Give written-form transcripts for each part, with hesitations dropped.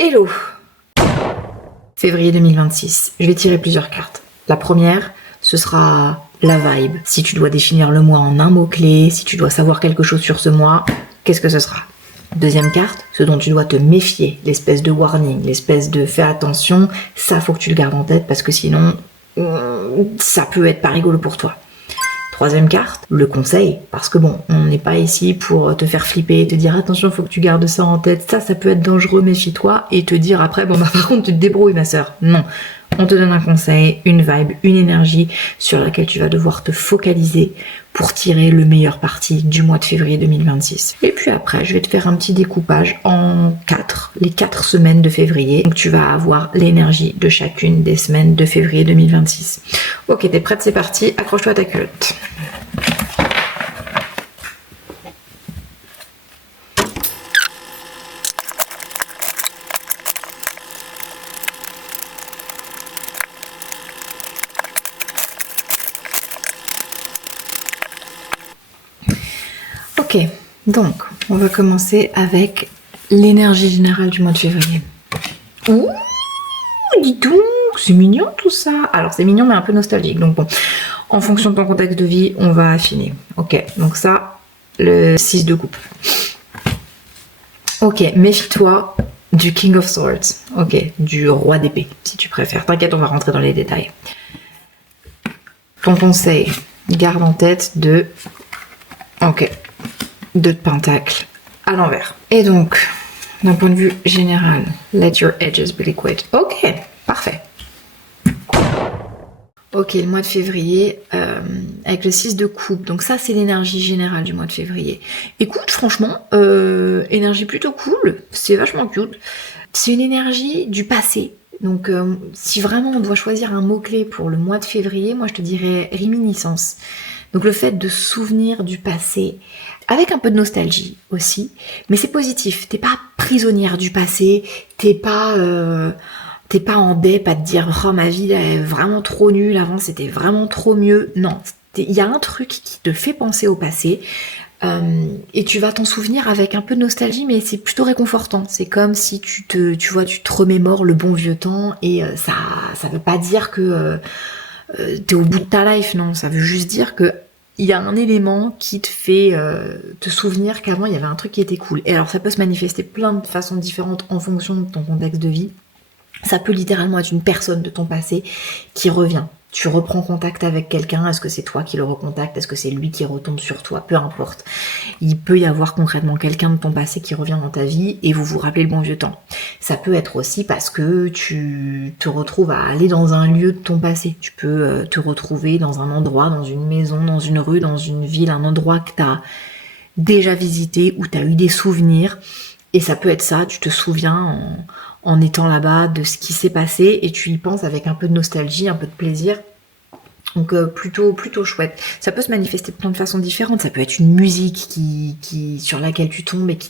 Hello! Février 2026, je vais tirer plusieurs cartes. La première, ce sera la vibe. Si tu dois définir le mois en un mot-clé, si tu dois savoir quelque chose sur ce mois, qu'est-ce que ce sera? Deuxième carte, ce dont tu dois te méfier, l'espèce de warning, l'espèce de fais attention, ça faut que tu le gardes en tête parce que sinon, ça peut être pas rigolo pour toi. Troisième carte, le conseil, parce que bon, on n'est pas ici pour te faire flipper, te dire attention, faut que tu gardes ça en tête, ça peut être dangereux, méfie-toi, et te dire après, bon bah par contre tu te débrouilles ma sœur. Non, on te donne un conseil, une vibe, une énergie sur laquelle tu vas devoir te focaliser pour tirer le meilleur parti du mois de février 2026. Et puis après, je vais te faire un petit découpage en 4, les 4 semaines de février. Donc tu vas avoir l'énergie de chacune des semaines de février 2026. Ok, t'es prête, c'est parti, accroche-toi à ta culotte. Ok, donc on va commencer avec l'énergie générale du mois de février. Ouh, dis donc, c'est mignon tout ça. Alors c'est mignon mais un peu nostalgique, donc bon, en fonction de ton contexte de vie, on va affiner. Ok, donc ça, le 6 de coupe. Ok, méfie-toi du King of Swords. Ok, du roi d'épée, si tu préfères. T'inquiète, on va rentrer dans les détails. Ton conseil, garde en tête de... Ok, 2 de pentacle à l'envers. Et donc, d'un point de vue général, let your edges be liquid. Ok, parfait. Ok, le mois de février, avec le 6 de coupe. Donc ça, c'est l'énergie générale du mois de février. Écoute, franchement, énergie plutôt cool. C'est vachement cute. C'est une énergie du passé. Donc, si vraiment on doit choisir un mot-clé pour le mois de février, moi, je te dirais réminiscence. Donc le fait de se souvenir du passé, avec un peu de nostalgie aussi, mais c'est positif. T'es pas prisonnière du passé, t'es pas en dep à te dire oh ma vie elle est vraiment trop nulle, avant c'était vraiment trop mieux. Non, il y a un truc qui te fait penser au passé. Et tu vas t'en souvenir avec un peu de nostalgie, mais c'est plutôt réconfortant. C'est comme si tu te remémores le bon vieux temps, et ça veut pas dire que t'es au bout de ta life, non, ça veut juste dire que il y a un élément qui te fait te souvenir qu'avant il y avait un truc qui était cool. Et alors ça peut se manifester plein de façons différentes en fonction de ton contexte de vie. Ça peut littéralement être une personne de ton passé qui revient. Tu reprends contact avec quelqu'un, est-ce que c'est toi qui le recontactes, est-ce que c'est lui qui retombe sur toi, peu importe. Il peut y avoir concrètement quelqu'un de ton passé qui revient dans ta vie et vous vous rappelez le bon vieux temps. Ça peut être aussi parce que tu te retrouves à aller dans un lieu de ton passé. Tu peux te retrouver dans un endroit, dans une maison, dans une rue, dans une ville, un endroit que tu as déjà visité, où tu as eu des souvenirs. Et ça peut être ça, tu te souviens en étant là-bas de ce qui s'est passé et tu y penses avec un peu de nostalgie, un peu de plaisir. Donc plutôt chouette. Ça peut se manifester de plein de façons différentes. Ça peut être une musique sur laquelle tu tombes et tu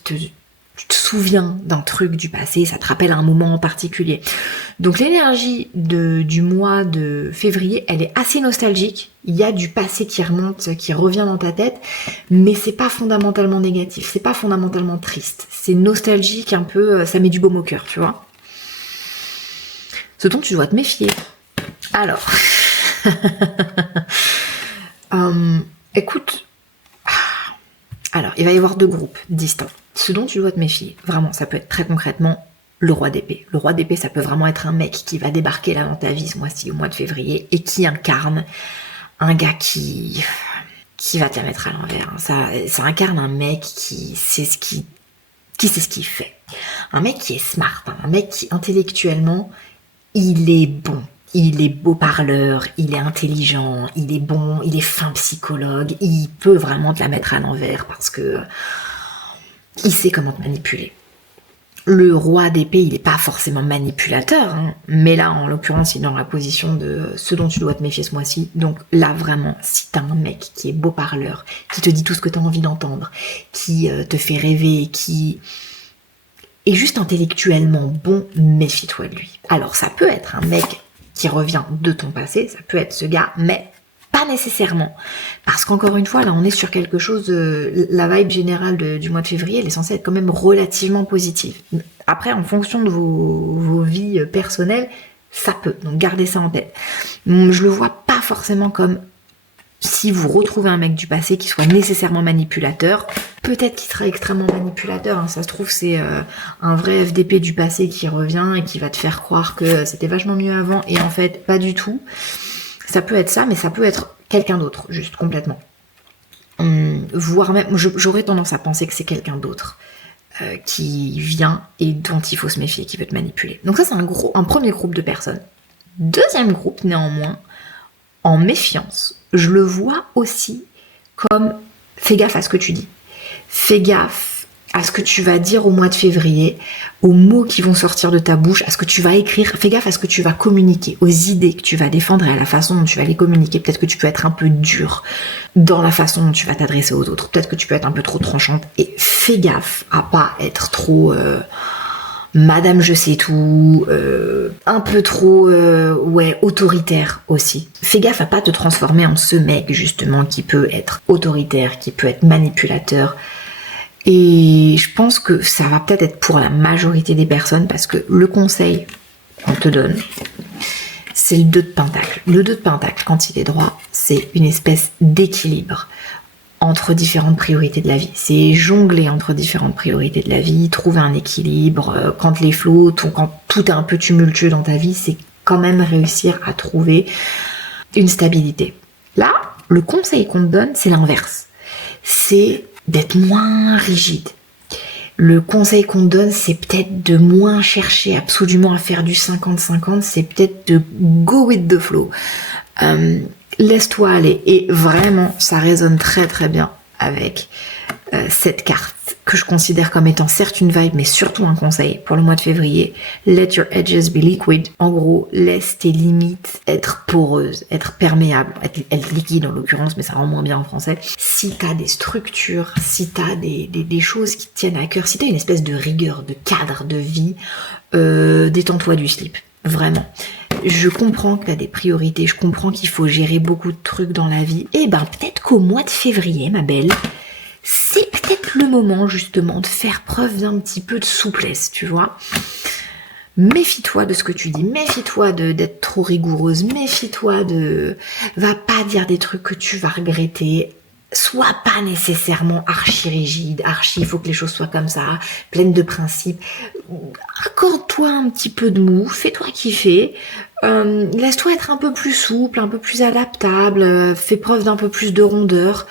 te souviens d'un truc du passé, ça te rappelle un moment en particulier. Donc l'énergie du mois de février, elle est assez nostalgique. Il y a du passé qui remonte, qui revient dans ta tête, mais c'est pas fondamentalement négatif, c'est pas fondamentalement triste. C'est nostalgique un peu, ça met du baume au cœur, tu vois. Ce dont tu dois te méfier. Alors, écoute, alors il va y avoir 2 groupes distincts. Ce dont tu dois te méfier, vraiment, ça peut être très concrètement le roi d'épée. Le roi d'épée, ça peut vraiment être un mec qui va débarquer là dans ta vie ce mois-ci, au mois de février, et qui incarne un gars qui va te la mettre à l'envers. Ça incarne un mec qui sait ce qu'il fait. Un mec qui est smart, un mec qui intellectuellement, il est bon. Il est beau parleur, il est intelligent, il est bon, il est fin psychologue, il peut vraiment te la mettre à l'envers parce que il sait comment te manipuler. Le roi d'épée, il n'est pas forcément manipulateur, hein, mais là, en l'occurrence, il est dans la position de ce dont tu dois te méfier ce mois-ci. Donc là, vraiment, si t'as un mec qui est beau parleur, qui te dit tout ce que t'as envie d'entendre, qui te fait rêver, qui est juste intellectuellement bon, méfie-toi de lui. Alors, ça peut être un mec qui revient de ton passé, ça peut être ce gars, mais pas nécessairement. Parce qu'encore une fois, là, on est sur quelque chose, la vibe générale du mois de février, elle est censée être quand même relativement positive. Après, en fonction de vos vies personnelles, ça peut. Donc, gardez ça en tête. Je le vois pas forcément comme si vous retrouvez un mec du passé qui soit nécessairement manipulateur. Peut-être qu'il sera extrêmement manipulateur, hein. Ça se trouve c'est un vrai FDP du passé qui revient et qui va te faire croire que c'était vachement mieux avant et en fait pas du tout. Ça peut être ça, mais ça peut être quelqu'un d'autre, juste complètement. Voire même, j'aurais tendance à penser que c'est quelqu'un d'autre qui vient et dont il faut se méfier, qui veut te manipuler. Donc ça c'est un premier groupe de personnes. Deuxième groupe néanmoins, en méfiance, je le vois aussi comme fais gaffe à ce que tu dis. Fais gaffe à ce que tu vas dire au mois de février, aux mots qui vont sortir de ta bouche, à ce que tu vas écrire. Fais gaffe à ce que tu vas communiquer, aux idées que tu vas défendre et à la façon dont tu vas les communiquer. Peut-être que tu peux être un peu dur dans la façon dont tu vas t'adresser aux autres. Peut-être que tu peux être un peu trop tranchante. Et fais gaffe à pas être trop... Madame je sais tout, un peu trop autoritaire aussi. Fais gaffe à pas te transformer en ce mec justement qui peut être autoritaire, qui peut être manipulateur. Et je pense que ça va peut-être être pour la majorité des personnes parce que le conseil qu'on te donne, c'est le 2 de Pentacle. Le 2 de Pentacle, quand il est droit, c'est une espèce d'équilibre entre différentes priorités de la vie. C'est jongler entre différentes priorités de la vie, trouver un équilibre. Quand les flots, quand tout est un peu tumultueux dans ta vie, c'est quand même réussir à trouver une stabilité. Là, le conseil qu'on te donne, c'est l'inverse. C'est d'être moins rigide. Le conseil qu'on te donne, c'est peut-être de moins chercher absolument à faire du 50-50, c'est peut-être de go with the flow. Laisse-toi aller. Et vraiment, ça résonne très très bien avec cette carte que je considère comme étant certes une vibe, mais surtout un conseil pour le mois de février. Let your edges be liquid. En gros, laisse tes limites être poreuses, être perméables, être liquides en l'occurrence, mais ça rend moins bien en français. Si t'as des structures, si t'as des choses qui te tiennent à cœur, si t'as une espèce de rigueur, de cadre, de vie, détends-toi du slip. Vraiment. Je comprends que tu as des priorités, je comprends qu'il faut gérer beaucoup de trucs dans la vie. Et ben peut-être qu'au mois de février, ma belle, c'est peut-être le moment justement de faire preuve d'un petit peu de souplesse, tu vois. Méfie-toi de ce que tu dis, méfie-toi d'être trop rigoureuse, méfie-toi va pas dire des trucs que tu vas regretter. Sois pas nécessairement archi rigide, il faut que les choses soient comme ça, pleine de principes. Accorde-toi un petit peu de mou, fais-toi kiffer, laisse-toi être un peu plus souple, un peu plus adaptable, fais preuve d'un peu plus de rondeur.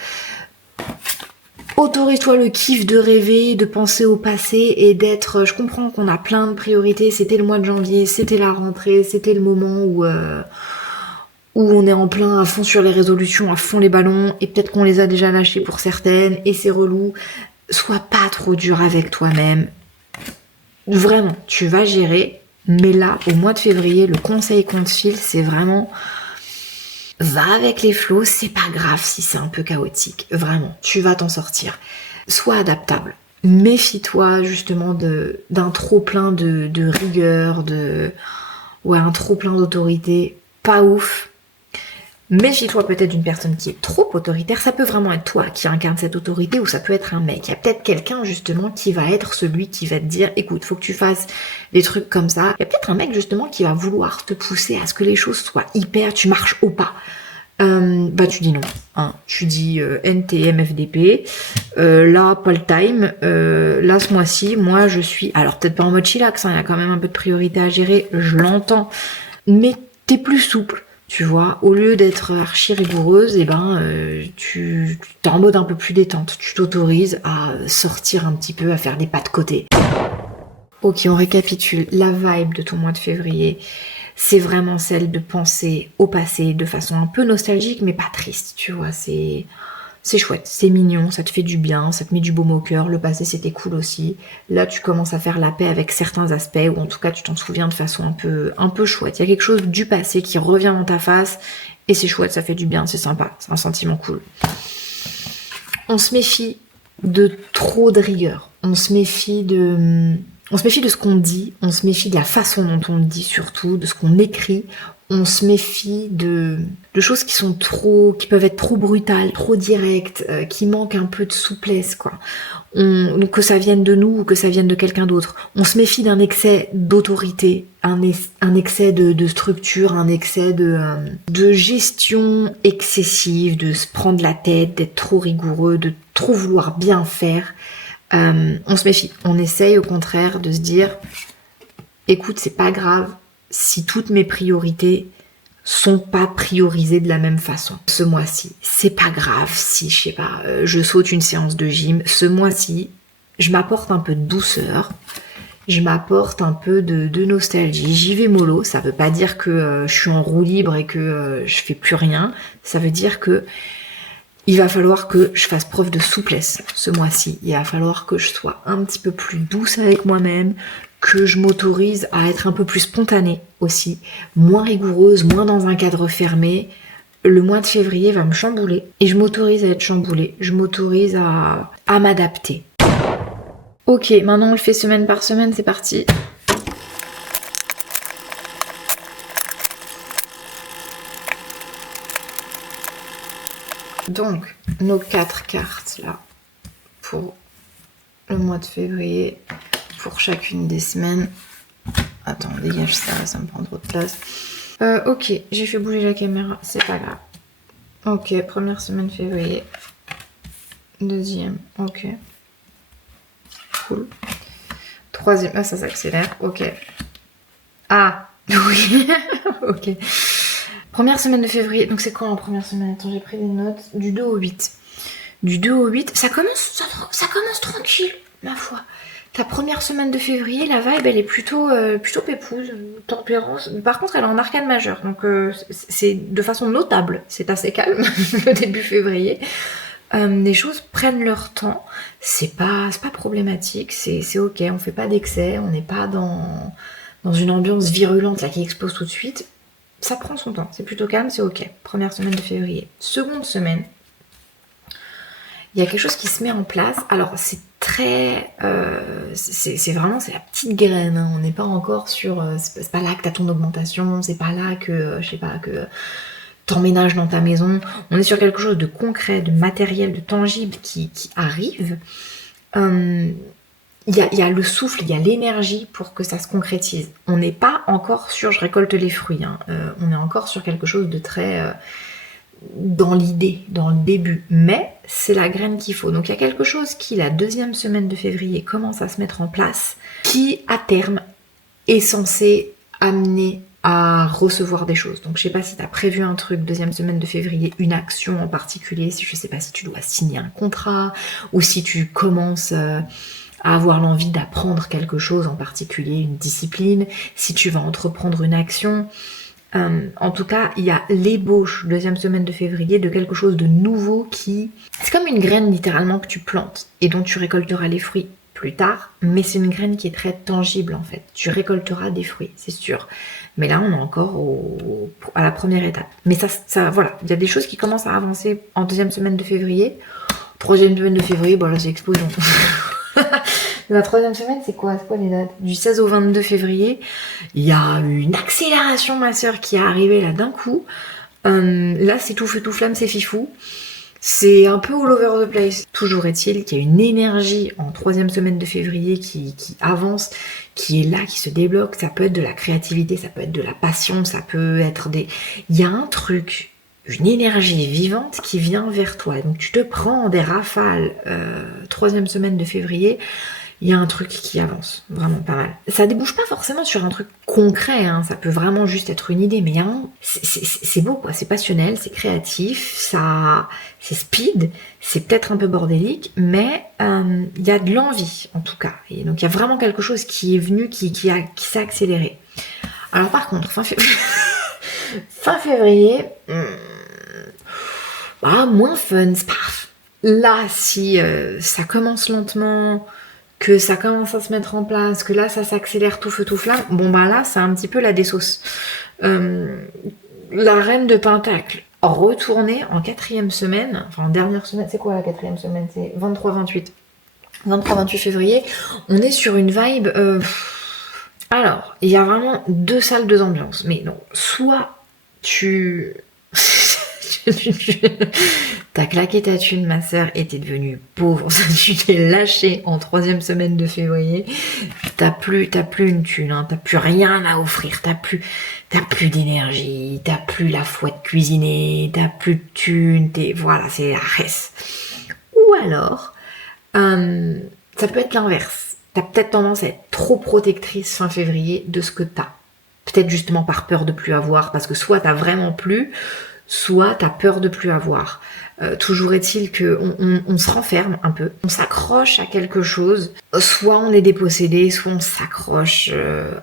Autorise-toi le kiff de rêver, de penser au passé et d'être... Je comprends qu'on a plein de priorités, c'était le mois de janvier, c'était la rentrée, c'était le moment où on est en plein à fond sur les résolutions, à fond les ballons, et peut-être qu'on les a déjà lâchés pour certaines, et c'est relou. Sois pas trop dur avec toi-même. Vraiment, tu vas gérer, mais là, au mois de février, le conseil qu'on te file, c'est vraiment... Va avec les flots, c'est pas grave si c'est un peu chaotique. Vraiment, tu vas t'en sortir. Sois adaptable. Méfie-toi justement d'un trop-plein de rigueur, un trop-plein d'autorité. Pas ouf. Méfie-toi peut-être d'une personne qui est trop autoritaire, ça peut vraiment être toi qui incarne cette autorité ou ça peut être un mec. Il y a peut-être quelqu'un justement qui va être celui qui va te dire écoute, faut que tu fasses des trucs comme ça. Il y a peut-être un mec justement qui va vouloir te pousser à ce que les choses soient hyper, tu marches au pas. Tu dis non, hein. Tu dis NTM FDP, là pas le time, là ce mois-ci, moi je suis, alors peut-être pas en mode chillax, hein, il y a quand même un peu de priorité à gérer, je l'entends, mais t'es plus souple. Tu vois, au lieu d'être archi rigoureuse, tu t'es en mode un peu plus détente. Tu t'autorises à sortir un petit peu, à faire des pas de côté. Ok, on récapitule. La vibe de ton mois de février, c'est vraiment celle de penser au passé de façon un peu nostalgique, mais pas triste, tu vois. C'est chouette, c'est mignon, ça te fait du bien, ça te met du baume au cœur. Le passé, c'était cool aussi. Là, tu commences à faire la paix avec certains aspects, ou en tout cas, tu t'en souviens de façon un peu chouette. Il y a quelque chose du passé qui revient dans ta face, et c'est chouette, ça fait du bien, c'est sympa, c'est un sentiment cool. On se méfie de trop de rigueur. On se méfie de ce qu'on dit, on se méfie de la façon dont on le dit surtout, de ce qu'on écrit. on se méfie de choses qui peuvent être trop brutales, trop directes, qui manquent un peu de souplesse, quoi. Que ça vienne de nous ou que ça vienne de quelqu'un d'autre. On se méfie d'un excès d'autorité, un excès de structure, un excès de gestion excessive, de se prendre la tête, d'être trop rigoureux, de trop vouloir bien faire. On se méfie. On essaye au contraire de se dire, écoute, c'est pas grave si toutes mes priorités sont pas priorisées de la même façon ce mois-ci. C'est pas grave si, je sais pas, je saute une séance de gym. Ce mois-ci, je m'apporte un peu de douceur, je m'apporte un peu de nostalgie. J'y vais mollo, ça veut pas dire que je suis en roue libre et que je fais plus rien. Ça veut dire que il va falloir que je fasse preuve de souplesse ce mois-ci. Il va falloir que je sois un petit peu plus douce avec moi-même, que je m'autorise à être un peu plus spontanée aussi, moins rigoureuse, moins dans un cadre fermé. Le mois de février va me chambouler et je m'autorise à être chamboulée, je m'autorise à m'adapter. Ok, maintenant on le fait semaine par semaine, c'est parti. Donc, nos 4 cartes là pour le mois de février, pour chacune des semaines. Attends, dégage ça me prend trop de place. Ok, j'ai fait bouger la caméra, c'est pas grave. Ok, première semaine février. Deuxième, ok. Cool. Troisième, ah ça s'accélère, ok. Ah, oui, ok. Première semaine de février, donc c'est quoi en première semaine? Attends, j'ai pris des notes. Du 2 au 8. Du 2 au 8, ça commence tranquille, ma foi. Ta première semaine de février, la vibe, elle est plutôt pépouse, tempérance. Par contre, elle est en arcane majeur, donc c'est de façon notable. C'est assez calme, le début février. Les choses prennent leur temps. C'est pas problématique, c'est ok. On fait pas d'excès, on n'est pas dans une ambiance virulente là qui explose tout de suite. Ça prend son temps, c'est plutôt calme, c'est ok. Première semaine de février. Seconde semaine, il y a quelque chose qui se met en place. Alors c'est très... c'est vraiment, c'est la petite graine. Hein. On n'est pas encore sur... c'est pas là que t'as ton augmentation, c'est pas là que, je sais pas, que t'emménages dans ta maison. On est sur quelque chose de concret, de matériel, de tangible qui arrive. Il y a le souffle, il y a l'énergie pour que ça se concrétise. On n'est pas encore sur je récolte les fruits. Hein. On est encore sur quelque chose de très dans l'idée, dans le début. Mais c'est la graine qu'il faut. Donc il y a quelque chose qui, la deuxième semaine de février, commence à se mettre en place, qui à terme est censé amener à recevoir des choses. Donc je sais pas si tu as prévu un truc, deuxième semaine de février, une action en particulier, si je sais pas si tu dois signer un contrat, ou si tu commences... à avoir l'envie d'apprendre quelque chose en particulier, une discipline, si tu vas entreprendre une action. En tout cas, il y a l'ébauche, deuxième semaine de février, de quelque chose de nouveau qui... C'est comme une graine littéralement que tu plantes et dont tu récolteras les fruits plus tard, mais c'est une graine qui est très tangible en fait. Tu récolteras des fruits, c'est sûr. Mais là, on est encore à la première étape. Mais ça, voilà, il y a des choses qui commencent à avancer en deuxième semaine de février. Troisième semaine de février, bon là c'est explosion. La troisième semaine, c'est quoi les dates? Du 16 au 22 février, il y a une accélération, ma sœur, qui est arrivée là d'un coup. Là, c'est tout feu, tout flamme, c'est fifou. C'est un peu all over the place. Toujours est-il qu'il y a une énergie en troisième semaine de février qui avance, qui est là, qui se débloque. Ça peut être de la créativité, ça peut être de la passion, ça peut être des... Il y a un truc, une énergie vivante qui vient vers toi. Donc tu te prends des rafales, troisième semaine de février, il y a un truc qui avance, vraiment pas mal. Ça débouche pas forcément sur un truc concret, hein, ça peut vraiment juste être une idée, mais c'est beau quoi, c'est passionnel, c'est créatif, c'est speed, c'est peut-être un peu bordélique, mais il y a de l'envie en tout cas. Et donc il y a vraiment quelque chose qui est venu, qui s'est accéléré. Alors par contre, fin février, moins fun, c'est pas... Là, si ça commence lentement, que ça commence à se mettre en place, que là ça s'accélère tout feu tout flamme, bon bah là c'est un petit peu la désauce. La reine de Pentacle, retournée en quatrième semaine, enfin en dernière semaine, c'est quoi la quatrième semaine? C'est 23-28. 23-28 février, on est sur une vibe... Alors, il y a vraiment deux salles, deux ambiances, mais non, soit tu... T'as claqué ta thune, ma sœur, et t'es devenue pauvre. Tu t'es lâché en 3e semaine de février. T'as plus une thune, hein. T'as plus rien à offrir. T'as plus d'énergie. T'as plus la foi de cuisiner. T'as plus de thune. Voilà, c'est la reste. Ou alors, ça peut être l'inverse. T'as peut-être tendance à être trop protectrice fin février de ce que t'as. Peut-être justement par peur de plus avoir, parce que soit t'as vraiment plus, soit t'as peur de plus avoir. Toujours est-il qu'on se renferme un peu, on s'accroche à quelque chose, soit on est dépossédé, soit on s'accroche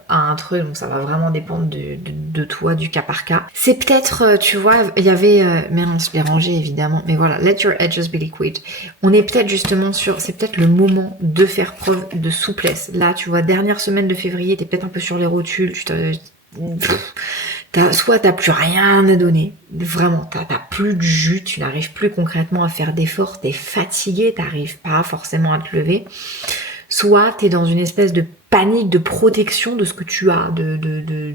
à un truc, donc ça va vraiment dépendre de toi, du cas par cas. C'est peut-être, tu vois, il y avait, mais non, je l'ai rangé évidemment, mais voilà, let your edges be liquid. On est peut-être justement c'est peut-être le moment de faire preuve de souplesse. Là, tu vois, dernière semaine de février, t'es peut-être un peu sur les rotules, soit t'as plus rien à donner, vraiment, t'as plus de jus, tu n'arrives plus concrètement à faire d'efforts, t'es fatigué, t'arrives pas forcément à te lever, soit t'es dans une espèce de panique de protection de ce que tu as, de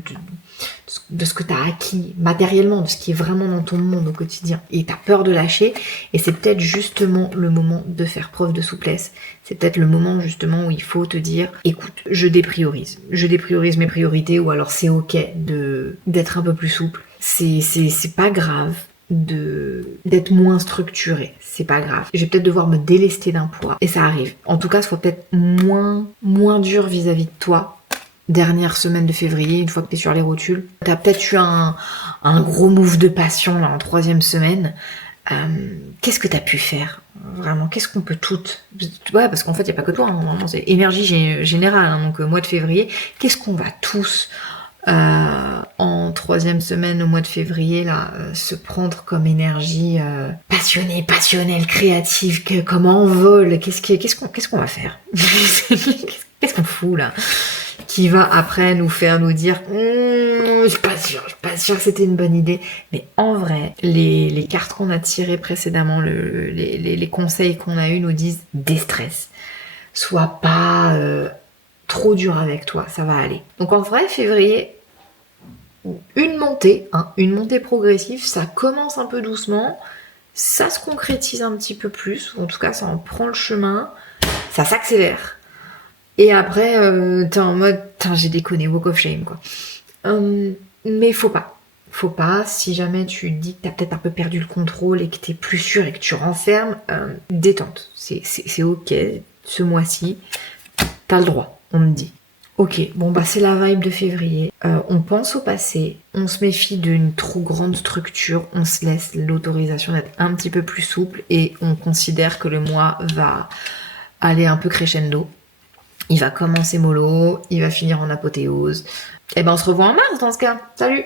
ce que tu as acquis matériellement, de ce qui est vraiment dans ton monde au quotidien, et tu as peur de lâcher, et c'est peut-être justement le moment de faire preuve de souplesse. C'est peut-être le moment justement où il faut te dire, écoute, je dépriorise mes priorités, ou alors c'est ok d'être un peu plus souple, c'est pas grave d'être moins structuré, c'est pas grave. Je vais peut-être devoir me délester d'un poids, et ça arrive. En tout cas, sois peut-être moins dur vis-à-vis de toi. Dernière semaine de février, une fois que t'es sur les rotules, t'as peut-être eu un gros move de passion là en 3e semaine. Qu'est-ce que t'as pu faire? Vraiment, qu'est-ce qu'on peut toutes... Ouais, parce qu'en fait, il n'y a pas que toi, hein, c'est énergie générale, hein, donc mois de février. Qu'est-ce qu'on va tous, en 3e semaine au mois de février, là, se prendre comme énergie passionnée, passionnelle, créative, comme envol? Qu'est-ce qu'on va faire? Qu'est-ce qu'on fout, là? Qui va après nous faire nous dire je suis pas sûre que c'était une bonne idée. Mais en vrai, les cartes qu'on a tirées précédemment, les conseils qu'on a eus nous disent déstresse. Sois pas trop dur avec toi, ça va aller. Donc en vrai, février, une montée progressive, ça commence un peu doucement, ça se concrétise un petit peu plus, ou en tout cas ça en prend le chemin, ça s'accélère. Et après, t'es en mode, j'ai déconné, walk of shame, quoi. Mais faut pas, si jamais tu dis que t'as peut-être un peu perdu le contrôle et que t'es plus sûr et que tu renfermes, détente. C'est ok, ce mois-ci, t'as le droit, on me dit. Ok, bon bah c'est la vibe de février. On pense au passé, on se méfie d'une trop grande structure, on se laisse l'autorisation d'être un petit peu plus souple et on considère que le mois va aller un peu crescendo. Il va commencer mollo, il va finir en apothéose. Et ben on se revoit en mars dans ce cas. Salut!